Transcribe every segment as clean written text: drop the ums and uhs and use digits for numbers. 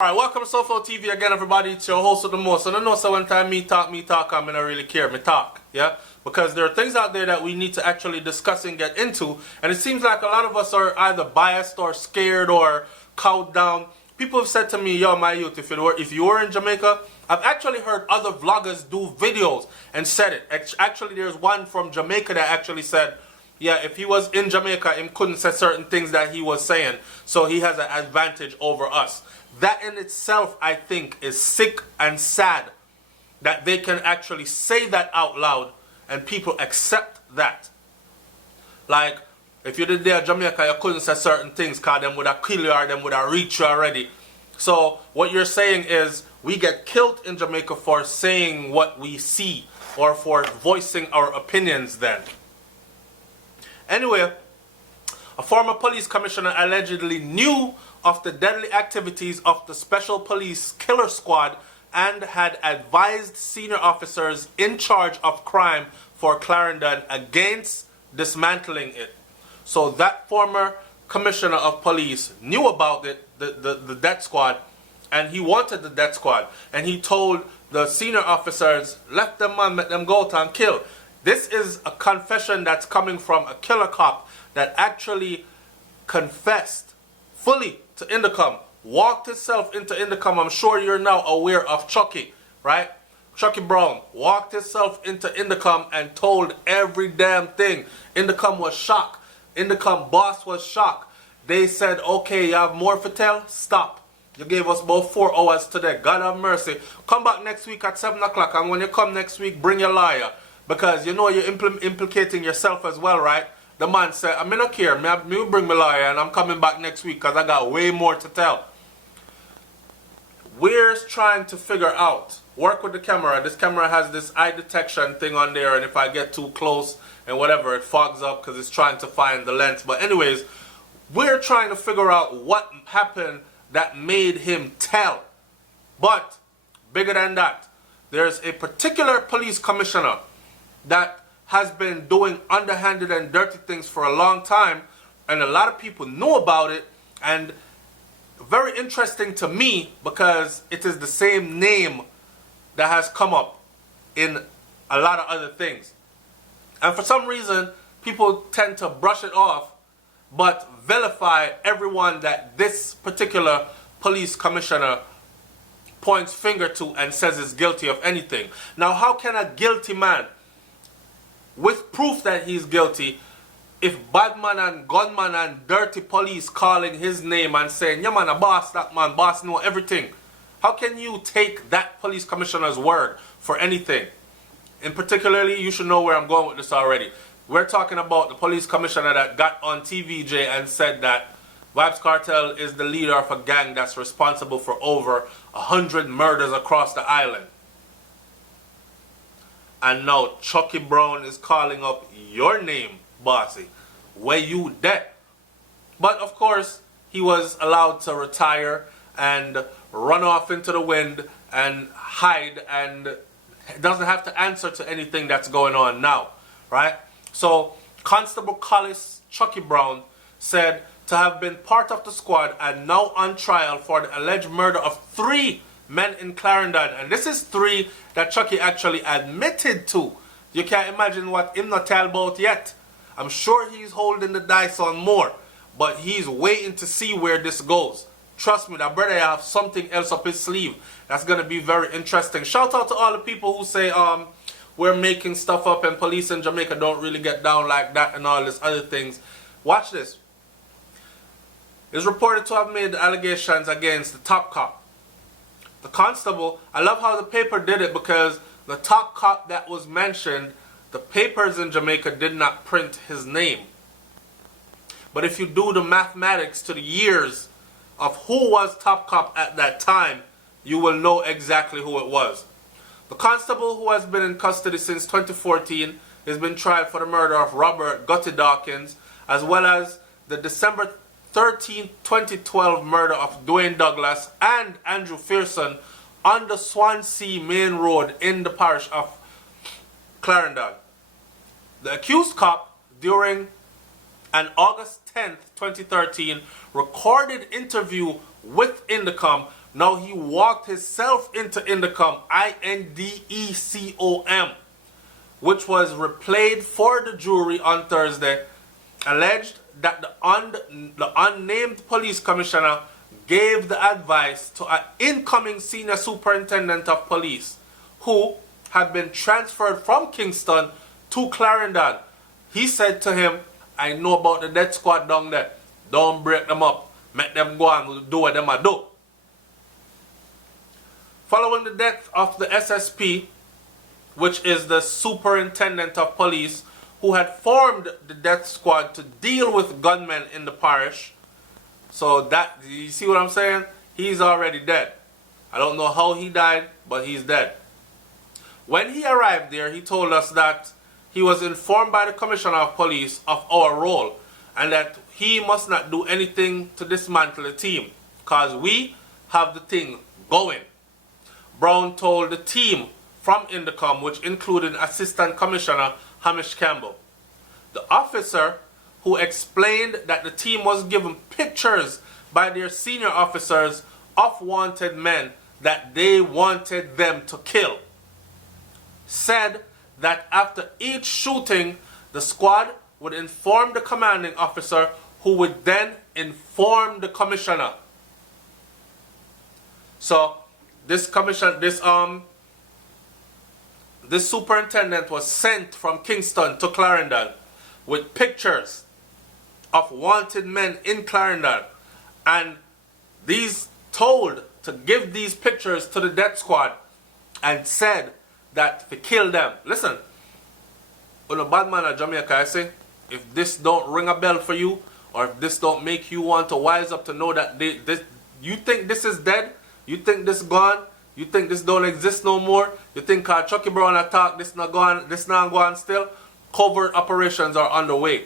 Alright, welcome to SouFLoTV again, everybody. It's your host of the most. And I know so one time me talk, I don't really care. Me talk, yeah? Because there are things out there that we need to actually discuss and get into. And it seems like a lot of us are either biased or scared or cowed down. People have said to me, yo, my youth, if you were in Jamaica, I've actually heard other vloggers do videos and said it. Actually, there's one from Jamaica that actually said, yeah, if he was in Jamaica, he couldn't say certain things that he was saying. So he has an advantage over us. That in itself, I think, is sick and sad that they can actually say that out loud and people accept that. Like, if you did there in Jamaica, you couldn't say certain things because them would have killed you or them would have reached you already. So what you're saying is we get killed in Jamaica for saying what we see or for voicing our opinions then. Anyway, a former police commissioner allegedly knew of the deadly activities of the Special Police Killer Squad and had advised senior officers in charge of crime for Clarendon against dismantling it. So that former commissioner of police knew about it, the death squad, and he wanted the death squad. And he told the senior officers, let them man, let them go out and kill. This is a confession that's coming from a killer cop that actually confessed fully to Indicom, walked himself into Indicom. I'm sure you're now aware of Chucky, right? Chucky Brown walked himself into Indicom and told every damn thing. Indicom was shocked. Indicom boss was shocked. They said, okay, you have more to tell? Stop. You gave us about 4 hours today. God have mercy. Come back next week at 7 o'clock, and when you come next week, bring your lawyer. Because you know you're implicating yourself as well, right? The man said, I don't care. Me will bring my lawyer and I'm coming back next week because I got way more to tell. We're trying to figure out, work with the camera. This camera has this eye detection thing on there, and if I get too close and whatever, it fogs up because it's trying to find the lens. But anyways, we're trying to figure out what happened that made him tell. But bigger than that, there's a particular police commissioner that has been doing underhanded and dirty things for a long time, and a lot of people know about it, and very interesting to me because it is the same name that has come up in a lot of other things. And for some reason, people tend to brush it off, but vilify everyone that this particular police commissioner points finger to and says is guilty of anything. Now, how can a guilty man, with proof that he's guilty, if badman and gunman and dirty police calling his name and saying, yeah man, a boss, that man, boss know everything. How can you take that police commissioner's word for anything? And particularly, you should know where I'm going with this already. We're talking about the police commissioner that got on TVJ and said that Vybz Cartel is the leader of a gang that's responsible for over 100 murders across the island. And now Chucky Brown is calling up your name, bossy. Where you dead? But of course, he was allowed to retire and run off into the wind and hide and doesn't have to answer to anything that's going on now, right? So Constable Collis Chucky Brown said to have been part of the squad and now on trial for the alleged murder of 3 men in Clarendon. And this is 3 that Chucky actually admitted to. You can't imagine what him not tell about yet. I'm sure he's holding the dice on more, but he's waiting to see where this goes. Trust me, that brother have something else up his sleeve that's going to be very interesting. Shout out to all the people who say we're making stuff up and police in Jamaica don't really get down like that and all this other things. Watch this. Is reported to have made allegations against the top cop. The constable, I love how the paper did it because the top cop that was mentioned, the papers in Jamaica did not print his name. But if you do the mathematics to the years of who was top cop at that time, you will know exactly who it was. The constable, who has been in custody since 2014, has been tried for the murder of Robert Gutty Dawkins, as well as the December 13, 2012 murder of Dwayne Douglas and Andrew Fearson on the Swansea Main Road in the parish of Clarendon. The accused cop, during an August 10th, 2013 recorded interview with Indicom Now he walked himself into Indecom, INDECOM, which was replayed for the jury on Thursday, alleged that the unnamed police commissioner gave the advice to an incoming senior superintendent of police who had been transferred from Kingston to Clarendon. He said to him, I know about the death squad down there. Don't break them up. Make them go and do what them a do. Following the death of the SSP, which is the superintendent of police, who had formed the death squad to deal with gunmen in the parish. So that, you see what I'm saying? He's already dead. I don't know how he died, but he's dead. When he arrived there, he told us that he was informed by the commissioner of police of our role and that he must not do anything to dismantle the team because we have the thing going. Brown told the team from Indecom, which included Assistant Commissioner Hamish Campbell. The officer who explained that the team was given pictures by their senior officers of wanted men that they wanted them to kill, said that after each shooting, the squad would inform the commanding officer who would then inform the commissioner. So this superintendent was sent from Kingston to Clarendon with pictures of wanted men in Clarendon, and these told to give these pictures to the death squad and said that to kill them. Listen, when a bad man of Jamaica, I say, if this don't ring a bell for you, or if this don't make you want to wise up to know that you think this is dead, you think this gone, you think this don't exist no more, you think Chucky Brown attack, this not gone still, covert operations are underway.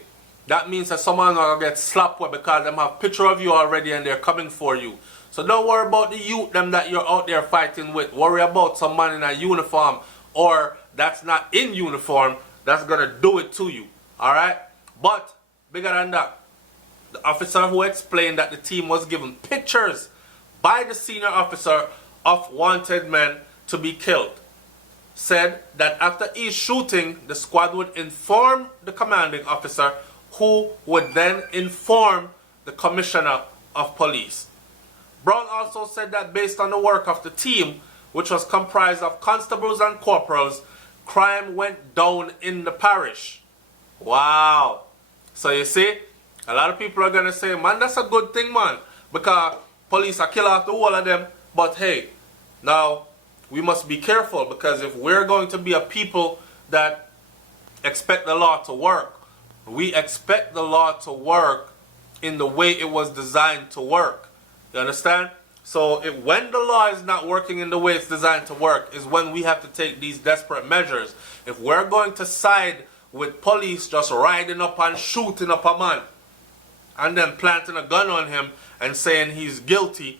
That means that someone will get slapped with because them have picture of you already and they're coming for you. So don't worry about the youth them that you're out there fighting with. Worry about some man in a uniform or that's not in uniform that's going to do it to you. Alright? But, bigger than that, the officer who explained that the team was given pictures by the senior officer of wanted men to be killed said that after each shooting, the squad would inform the commanding officer who would then inform the commissioner of police. Brown also said that based on the work of the team, which was comprised of constables and corporals, crime went down in the parish. Wow. So you see, a lot of people are going to say, man, that's a good thing, man, because police are killing off the whole of them. But hey, now we must be careful, because if we're going to be a people that expect the law to work, we expect the law to work in the way it was designed to work. You understand? So when the law is not working in the way it's designed to work is when we have to take these desperate measures. If we're going to side with police just riding up and shooting up a man and then planting a gun on him and saying he's guilty,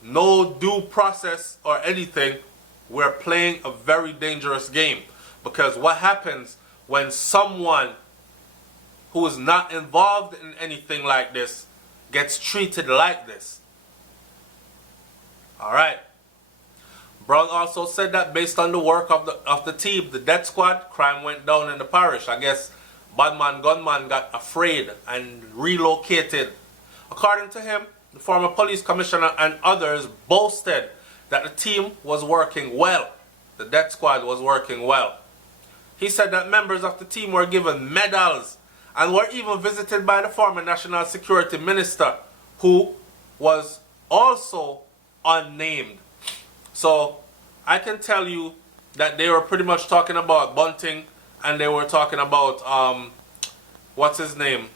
no due process or anything, we're playing a very dangerous game. Because what happens when someone who is not involved in anything like this gets treated like this? Alright. Brown also said that based on the work of the team, the death squad, crime went down in the parish. I guess badman, gunman got afraid and relocated. According to him, the former police commissioner and others boasted that the team was working well. The death squad was working well. He said that members of the team were given medals and were even visited by the former National Security Minister, who was also unnamed. So I can tell you that they were pretty much talking about Bunting, and they were talking about what's his name,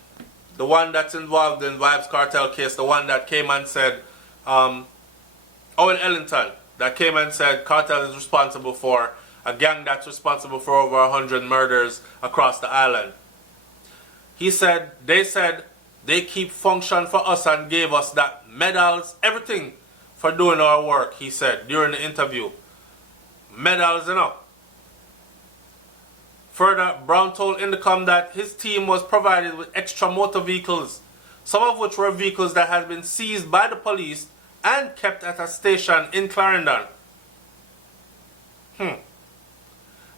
the one that's involved in Vybz cartel case, the one that came and said Owen Ellington, that came and said cartel is responsible for a gang that's responsible for over 100 murders across the island. They said they keep function for us and gave us that medals, everything for doing our work, he said during the interview. Medals, you know. Further, Brown told Indecom that his team was provided with extra motor vehicles, some of which were vehicles that had been seized by the police and kept at a station in Clarendon.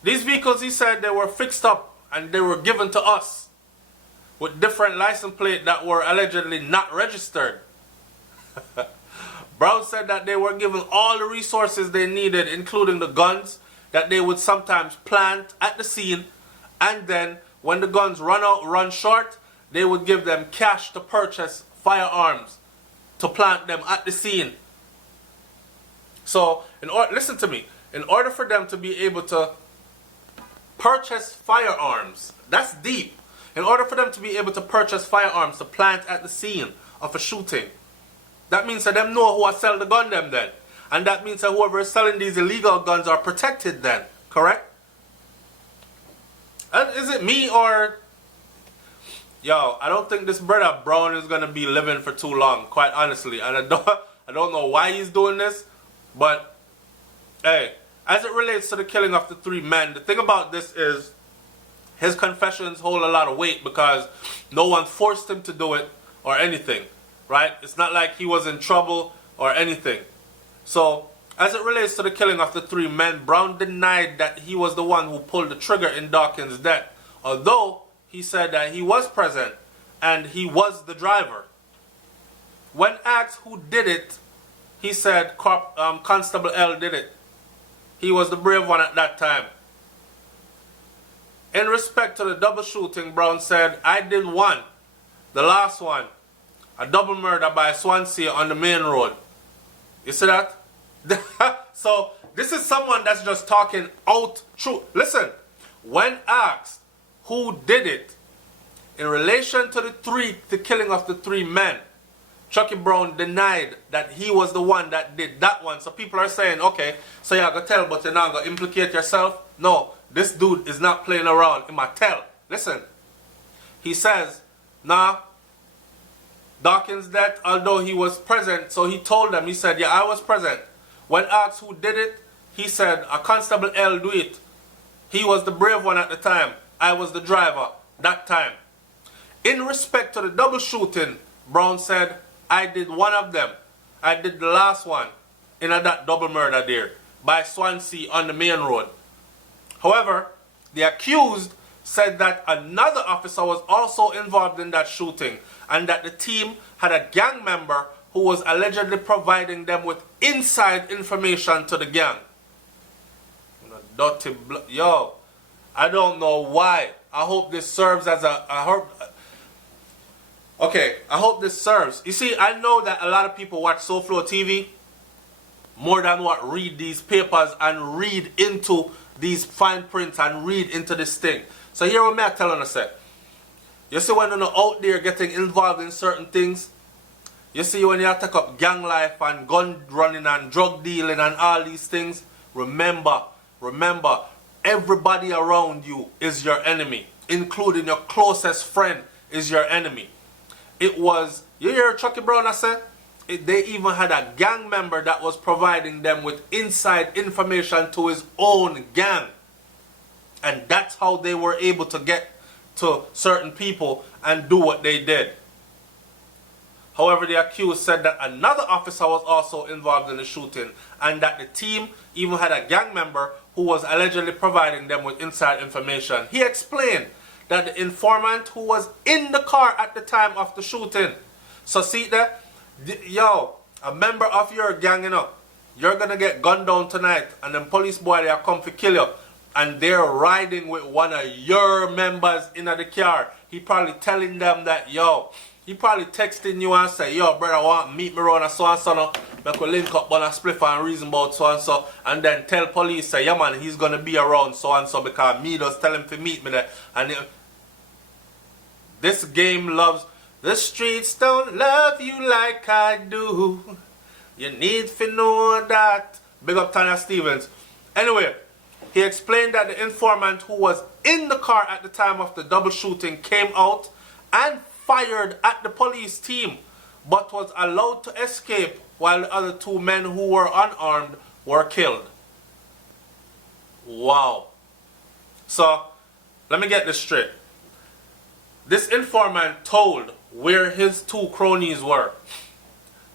These vehicles, he said, they were fixed up and they were given to us with different license plates that were allegedly not registered. Brown said that they were given all the resources they needed, including the guns that they would sometimes plant at the scene, and then when the guns run short, they would give them cash to purchase firearms to plant them at the scene. So, listen to me, in order for them to be able to purchase firearms, that's deep. In order for them to be able to purchase firearms to plant at the scene of a shooting, that means that them know who are selling the gun them then. And that means that whoever is selling these illegal guns are protected then, correct? And is it me or... Yo, I don't think this brother Brown is going to be living for too long, quite honestly. And I don't know why he's doing this, but hey, as it relates to the killing of the 3 men, the thing about this is his confessions hold a lot of weight because no one forced him to do it or anything, right? It's not like he was in trouble or anything. So, as it relates to the killing of the 3 men, Brown denied that he was the one who pulled the trigger in Dawkins' death, although he said that he was present and he was the driver. When asked who did it, he said Constable L did it. He was the brave one at that time. In respect to the double shooting, Brown said, I did one, the last one, a double murder by Swansea on the main road. You see that? So, this is someone that's just talking out truth. Listen, when asked who did it, in relation to the killing of the 3 men, Chucky Brown denied that he was the one that did that one. So people are saying, okay, so you're going to tell, but you're not going to implicate yourself? No, this dude is not playing around. He might tell. Listen, he says, nah, Dawkins' death, although he was present, so he told them, he said, yeah, I was present. When asked who did it, he said, a Constable L do it. He was the brave one at the time. I was the driver that time. In respect to the double shooting, Brown said, I did one of them. I did the last one in that double murder there by Swansea on the main road. However, the accused said that another officer was also involved in that shooting and that the team had a gang member who was allegedly providing them with inside information to the gang. Yo, I don't know why. I hope this serves as I hope this serves. You see, I know that a lot of people watch SouFLoTV more than what read these papers and read into these fine prints and read into this thing. So here what I'm telling you, you see when you're out there getting involved in certain things, you see when you take up gang life and gun running and drug dealing and all these things, remember, everybody around you is your enemy, including your closest friend is your enemy. It was, you hear Chucky Brown I said? They even had a gang member that was providing them with inside information to his own gang. And that's how they were able to get to certain people and do what they did. However, the accused said that another officer was also involved in the shooting and that the team even had a gang member who was allegedly providing them with inside information. He explained that the informant who was in the car at the time of the shooting. So see that? Yo, a member of your gang, you know, you're going to get gunned down tonight and then police boy, they are come to kill you. And they're riding with one of your members in the car. He probably telling them that, yo, he probably texting you and say, yo, brother, I want to meet me around so and so now. Make we link up on a spliff and reason about so and so. And then tell police, say, yeah man, he's going to be around so and so because me just tell him to meet me there. And this game loves, the streets don't love you like I do. You need to know that. Big up Tanya Stevens. Anyway, he explained that the informant who was in the car at the time of the double shooting came out and fired at the police team, but was allowed to escape while the other 2 men who were unarmed were killed. Wow. So, let me get this straight. This informant told where his 2 cronies were.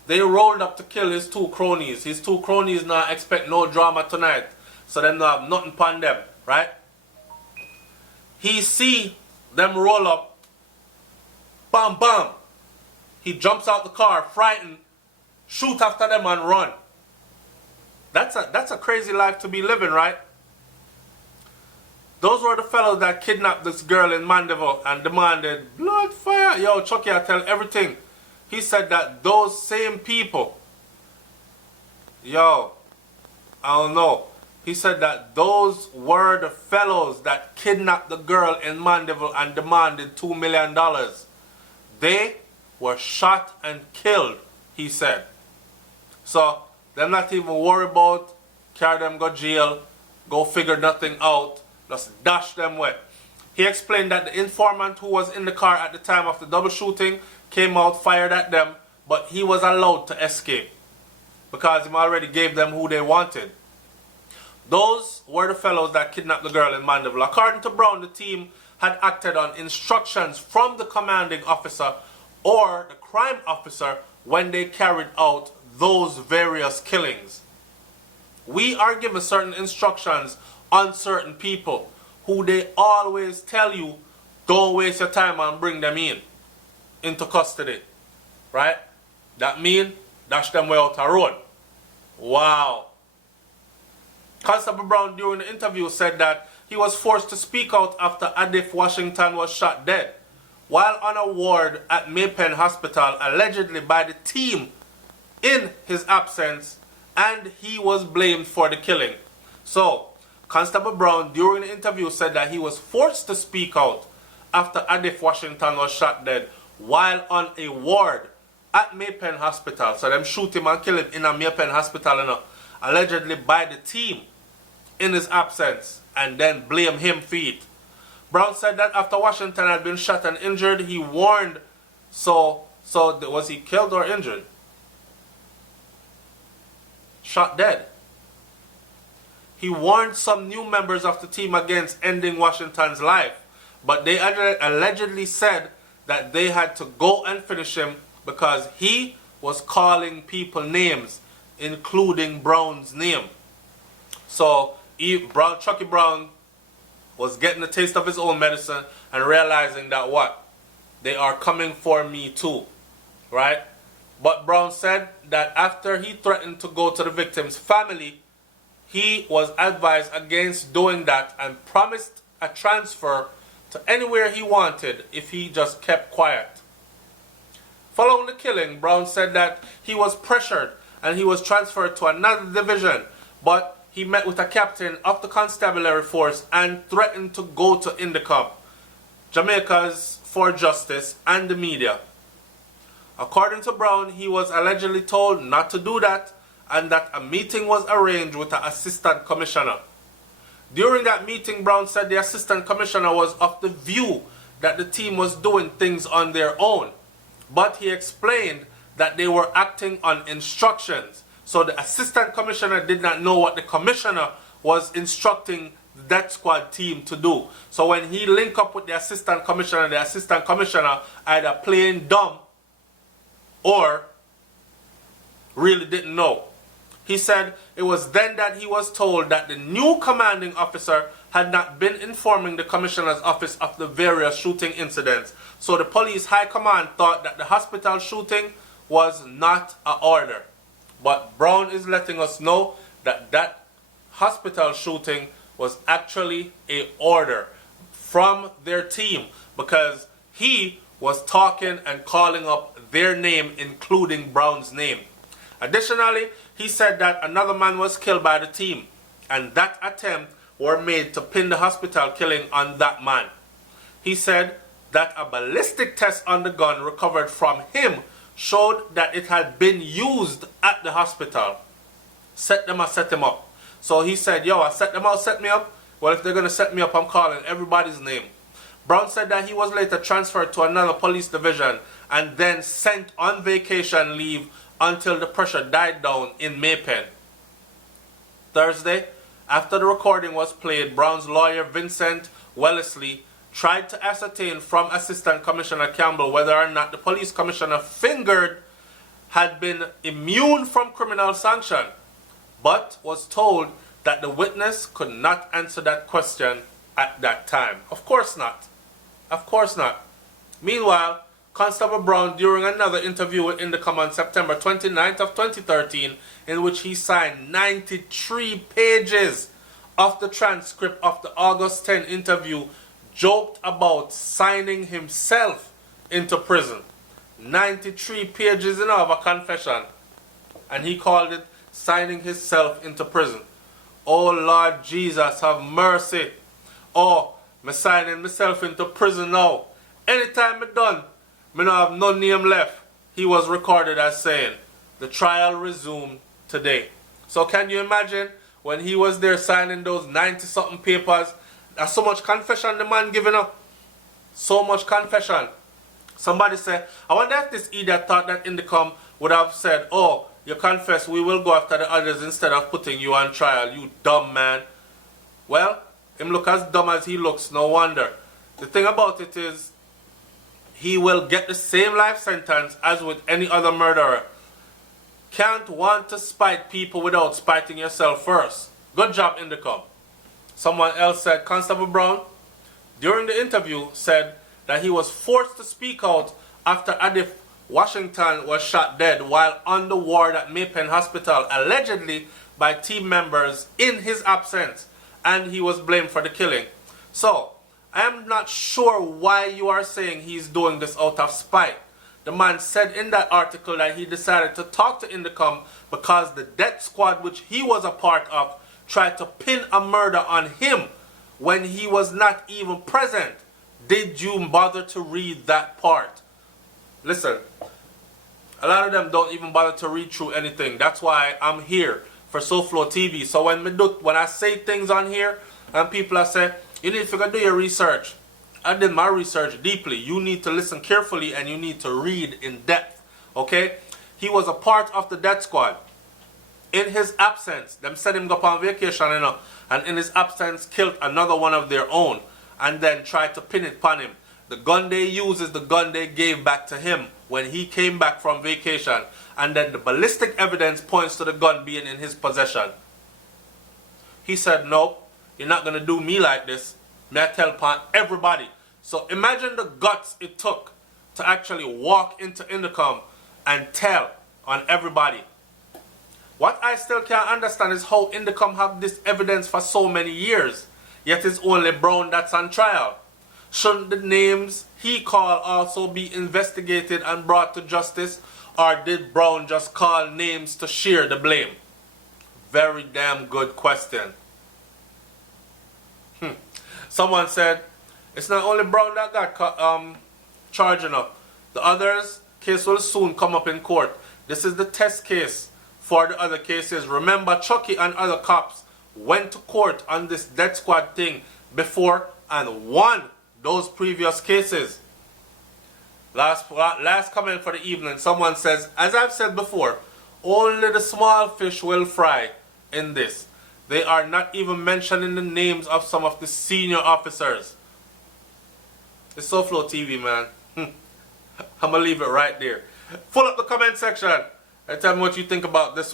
They rolled up to kill his two cronies. His two cronies now expect no drama tonight. So them not have nothing upon them, right? He see them roll up. Bam, bam. He jumps out the car, frightened, shoot after them and run. That's a crazy life to be living, right? Those were the fellows that kidnapped this girl in Mandeville and demanded blood, fire. Yo, Chucky, I tell everything. He said that those same people, yo, I don't know. He said that those were the fellows that kidnapped the girl in Mandeville and demanded $2 million. They were shot and killed, he said. So, them not even worry about, carry them go jail, go figure nothing out, just dash them away. He explained that the informant who was in the car at the time of the double shooting came out, fired at them, but he was allowed to escape because he already gave them who they wanted. Those were the fellows that kidnapped the girl in Mandeville. According to Brown, the team had acted on instructions from the commanding officer or the crime officer when they carried out those various killings. We are given certain instructions on certain people who they always tell you, don't waste your time and bring them into custody. Right? That mean, dash them way out the road. Wow. Constable Brown during the interview said that he was forced to speak out after Adif Washington was shot dead while on a ward at Maypen Hospital, allegedly by the team in his absence, and he was blamed for the killing. So, Constable Brown during the interview said that he was forced to speak out after Adif Washington was shot dead while on a ward at Maypen Hospital. So them shoot him and kill him in a Maypen Hospital, allegedly by the team in his absence, and then blame him for it. Brown said that after Washington had been shot and injured, he warned. So was he killed or injured? Shot dead. He warned some new members of the team against ending Washington's life, but they allegedly said that they had to go and finish him because he was calling people names, including Brown's name. So Chucky Brown was getting a taste of his own medicine and realizing that what? They are coming for me too, right? But Brown said that after he threatened to go to the victim's family, he was advised against doing that and promised a transfer to anywhere he wanted if he just kept quiet. Following the killing, Brown said that he was pressured and he was transferred to another division, but he met with a captain of the constabulary force and threatened to go to Indicop, Jamaica's for justice, and the media. According to Brown, he was allegedly told not to do that and that a meeting was arranged with the assistant commissioner. During that meeting, Brown said the assistant commissioner was of the view that the team was doing things on their own, but he explained that they were acting on instructions. So the assistant commissioner did not know what the commissioner was instructing the death squad team to do. So when he linked up with the assistant commissioner either playing dumb or really didn't know. He said it was then that he was told that the new commanding officer had not been informing the commissioner's office of the various shooting incidents. So the police high command thought that the hospital shooting was not an order. But Brown is letting us know that that hospital shooting was actually an order from their team because he was talking and calling up their name, including Brown's name. Additionally, he said that another man was killed by the team and that attempt were made to pin the hospital killing on that man. He said that a ballistic test on the gun recovered from him showed that it had been used at the hospital. Set him up. So he said, yo, I set them out, set me up. Well, if they're going to set me up, I'm calling everybody's name. Brown said that he was later transferred to another police division and then sent on vacation leave until the pressure died down in Maypen. Thursday, after the recording was played, Brown's lawyer Vincent Wellesley tried to ascertain from Assistant Commissioner Campbell whether or not the police commissioner fingered had been immune from criminal sanction, but was told that the witness could not answer that question at that time. Of course not. Of course not. Meanwhile, Constable Brown, during another interview with Indicom on September 29th of 2013, in which he signed 93 pages of the transcript of the August 10 interview, joked about signing himself into prison. 93 pages of a confession. And he called it signing himself into prison. Oh Lord Jesus, have mercy. Oh, me signing myself into prison now. Anytime me done, me no have no name left. He was recorded as saying, the trial resumed today. So can you imagine when he was there signing those 90-something papers? That's so much confession the man giving up. So much confession. Somebody said, I wonder if this idiot thought that Indicom would have said, oh, you confess, we will go after the others instead of putting you on trial, you dumb man. Well, him look as dumb as he looks, no wonder. The thing about it is, he will get the same life sentence as with any other murderer. Can't want to spite people without spiting yourself first. Good job, Indicom. Someone else said, Constable Brown, during the interview, said that he was forced to speak out after Adif Washington was shot dead while on the ward at Maypen Hospital, allegedly by team members in his absence, and he was blamed for the killing. So, I am not sure why you are saying he's doing this out of spite. The man said in that article that he decided to talk to Indicom because the death squad which he was a part of tried to pin a murder on him when he was not even present. Did you bother to read that part? Listen, a lot of them don't even bother to read through anything. That's why I'm here for SouFLoTV. So when I say things on here and people are saying, you need to go do your research. I did my research deeply. You need to listen carefully and you need to read in depth. Okay? He was a part of the death squad. In his absence, them said him go on vacation, and in his absence killed another one of their own and then tried to pin it upon him. The gun they used is the gun they gave back to him when he came back from vacation, and then the ballistic evidence points to the gun being in his possession. He said, nope, you're not going to do me like this. May I tell upon everybody. So imagine the guts it took to actually walk into Indicom and tell on everybody. What I still can't understand is how Indicom have this evidence for so many years, yet it's only Brown that's on trial. Shouldn't the names he called also be investigated and brought to justice, or did Brown just call names to share the blame? Very damn good question. Someone said, it's not only Brown that got charging up. The others' case will soon come up in court. This is the test case for the other cases. Remember, Chucky and other cops went to court on this death squad thing before and won those previous cases. Last comment for the evening. Someone says, as I've said before, only the small fish will fry in this. They are not even mentioning the names of some of the senior officers. It's SouFLoTV, man. I'm going to leave it right there. Fill up the comment section and tell me what you think about this one.